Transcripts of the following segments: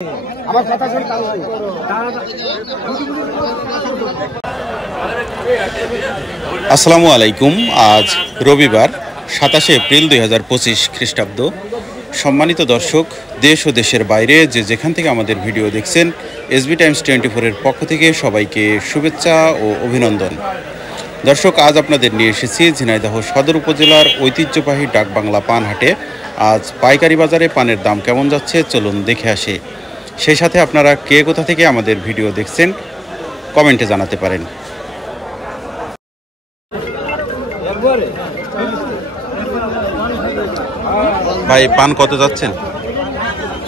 আমার কথা শুন। আসসালামু আলাইকুম। আজ রবিবার 27 এপ্রিল 2025 খ্রিস্টাব্দ। সম্মানিত দর্শক, দেশ ও দেশের বাইরে যে যেখান থেকে আমাদের ভিডিও দেখছেন, এসবি টাইমস 24-এর পক্ষ থেকে সবাইকে শুভেচ্ছা ও অভিনন্দন। দর্শক, আজ আপনাদের নিয়ে এসেছি ঝিনাইদহ সদর উপজেলার ঐতিহ্যবাহী ডাকবাংলা পান হাটে। আজ পাইকারি বাজারে পানের দাম কেমন যাচ্ছে চলুন দেখে আসি। সেই সাথে আপনারা কে কোথা থেকে আমাদের ভিডিও দেখছেন কমেন্টে জানাতে পারেন। ভাই, পান কত যাচ্ছেন?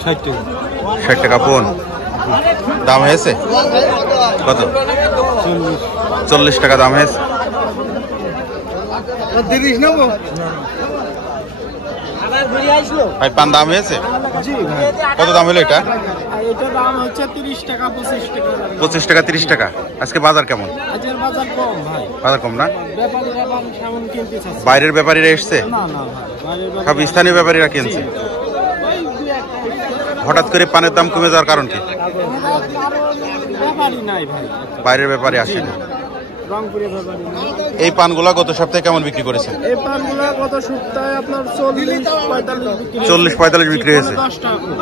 60 টাকা পন। দাম হয়েছে কত? 40 টাকা দাম হয়েছে। ভাই, পান দাম হয়েছে? কত দাম হলো এটা? দাম হচ্ছে 30 টাকা 25 টাকা। 25 টাকা 30 টাকা। আজকে বাজার কেমন? আজকের বাজার কম ভাই। বাজার কম না? ব্যাপারীরা পান সামন কিনতে চাচ্ছে। বাইরের ব্যাপারীরা এসছে? না না ভাই, বাইরের সব স্থানীয় ব্যাপারীরা কিনছে। হঠাৎ করে পানের দাম কমে যাওয়ার কারণ কি? ব্যাপারী নাই ভাই, বাইরের ব্যাপারী আসেনি। রংপুরের ব্যাপারী নাই। এই পানগুলা গত সপ্তাহে কেমন বিক্রি করেছেন? এই পানগুলো গত সপ্তাহে আপনার 40-45 40-45 বিক্রি হয়েছে। 10 টাকা করে।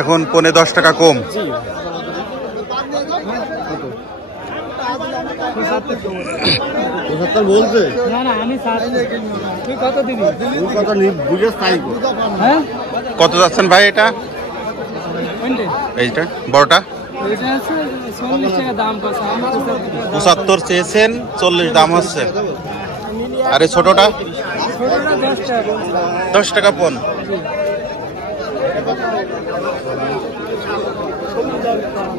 এখন পৌনে 10 টাকা কম। জি বলছে না না, আমি তুই কত দিবি? কথা বুঝে তাই হ্যাঁ, কত যাচ্ছেন ভাই এটা? এইটা বড়টা 40 টাকা দাম পাচ্ছে। 75 চেয়েছেন, 40 দাম হচ্ছে। আর এই ছোটটা 10 টাকা পন।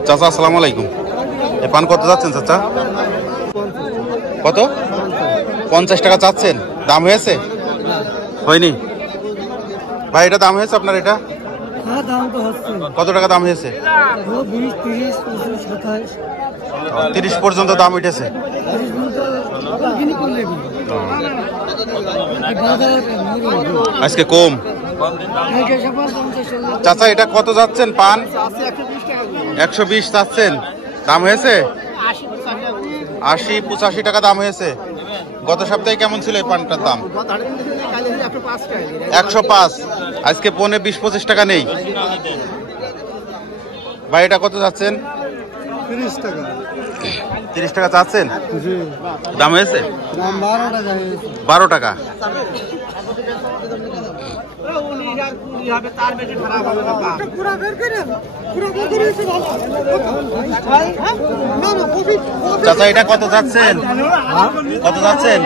চাচা, আসসালামু আলাইকুম। এ পান কত যাচ্ছেন চাচা? কত? 50 টাকা চাচ্ছেন। দাম হয়েছে? হয়নি ভাই, এটা দাম হয়েছে আপনার? এটা হ্যাঁ, দাম তো হচ্ছে। কত টাকা দাম হয়েছে? 20, 30, 25, 27। 30 পর্যন্ত দাম উঠেছে। আজকে কম। চাচা, এটা কত যাচ্ছেন পান? 120 চাচ্ছেন। দাম হয়েছে? 80-85 টাকা দাম হয়েছে। গত সপ্তাহে কেমন ছিল এই পানটার দাম? 105। আজকে পৌনে 20-25 টাকা নেই। ভাই, এটা কত যাচ্ছেন? 30 টাকা। 30 টাকা চাচ্ছেন। দাম হয়েছে? দাম 12 টাকা। 12 টাকা। চাচা, এটা কত যাচ্ছেন? কত যাচ্ছেন?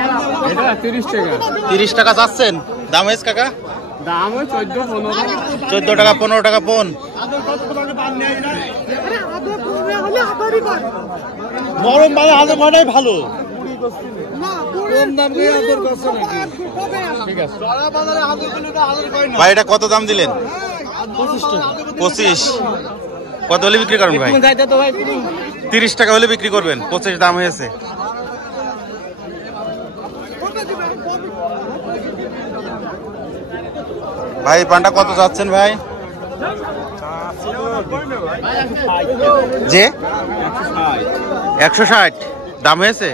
30 টাকা। 30 টাকা যাচ্ছেন। দাম হয়েছে কাকা? দাম ওই 14-15। 14 টাকা 15 টাকা পন। গরম বাজার হাজার কটাই ভালো। ভাই, এটা কত দাম দিলেন? 25। কত হলে বিক্রি করবেন ভাই? 30 টাকা হলে বিক্রি করবেন। 25 দাম হয়েছে। ভাই, পানটা কত যাচ্ছেন ভাই? যে 160 দাম হয়েছে?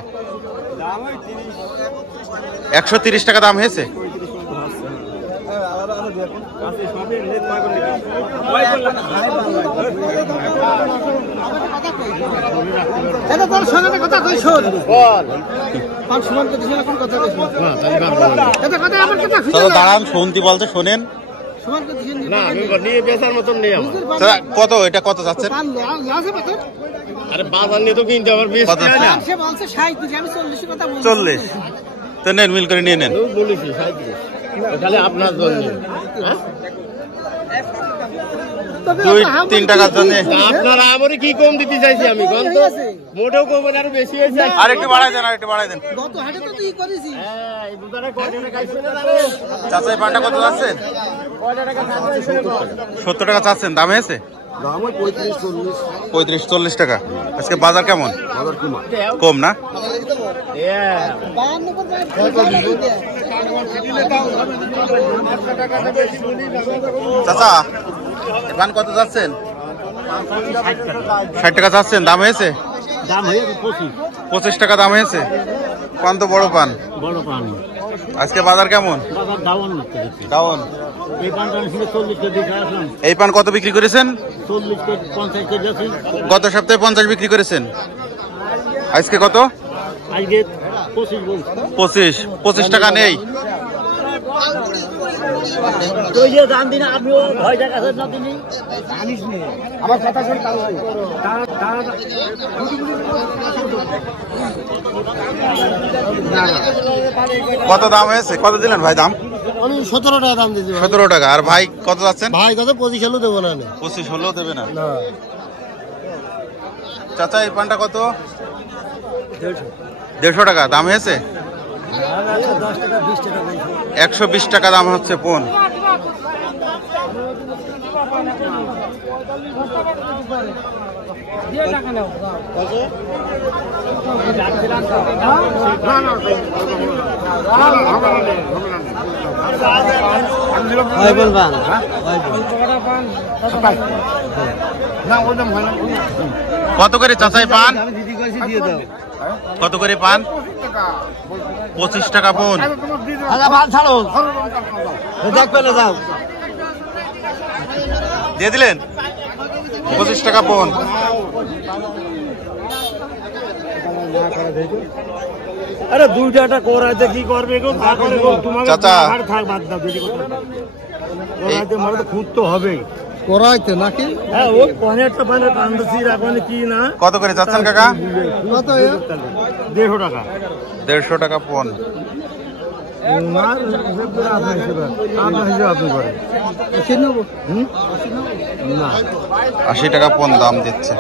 130 টাকা দাম হয়েছে। দাঁড়ান, শুনতি বলতে শোনেন। কত? এটা কত যাচ্ছে? আরে বাজার নিয়ে তো কিনতে আবার বেশ কত? 40। তো নেন, মিল করে নিয়ে নেন। বলেছি 37। তাহলে আপনার জন্য 2-3 টাকার জন্য। আপনারা আমারই কি কম দিতে চাইছি আমি? মোটেও কম না, আরো বেশি হয়েছে। আর একটু বাড়াই দেন, আর একটু বাড়াই দেন। চাচা, এই পানটা কত যাচ্ছেন? 70 টাকা চাচ্ছেন। দাম হয়েছে? 35-40 টাকা। আজকে বাজার কেমন? কম না? চাচা, পান কত যাচ্ছেন? 60 টাকা চাচ্ছেন, দাম হয়েছে? দাম হয়েছে 25 টাকা দাম হয়েছে। পান তো বড় পান। বড় পান। আজকে বাজার কেমন? বাজার ডাউন ডাউন। এই পানটা ছিল 40 কেজি আসলাম। এই পান কত বিক্রি করেছেন? 40 কেজি 50 কেজি আছে। গত সপ্তাহে 50 বিক্রি করেছেন, আজকে কত? আজকে 25 বলছি। 25 টাকা নেই। তুই যে দাম দিন আপনি ভয় দেখাচ্ছেন না তিনি জানিস নি আমার কথা শুন কত দাম হয়েছে? কত দিলেন ভাই দাম? আমি 17 টাকা দাম দিয়েছি। 17 টাকা। আর ভাই কত যাচ্ছেন? ভাই কত 25 হলেও দেবো না। 25 হলেও দেবে না? না। চাচা এই পানটা কত? 150 টাকা দাম হয়েছে। 120 টাকা দাম হচ্ছে পোন। কত করে চাচাই পান? কত করে পান? 25 টাকা পোন। দিয়ে দিলেন 25 টাকা পোন। আরে দুইটা করাইতে কি করবে গো? চাচা থাক বাদ দাও, যদি করাইতে মানে তো খুঁত তো হবেই। করাইতে নাকি? হ্যাঁ ওই পনেরটা পানের কান্দাসি রাখবেন কি না? কত করে যাচ্ছেন কাকা? কত? 150 টাকা। 150 টাকা পোন। আপনি করেন 80 না 80 টাকা পোন দাম দিচ্ছে।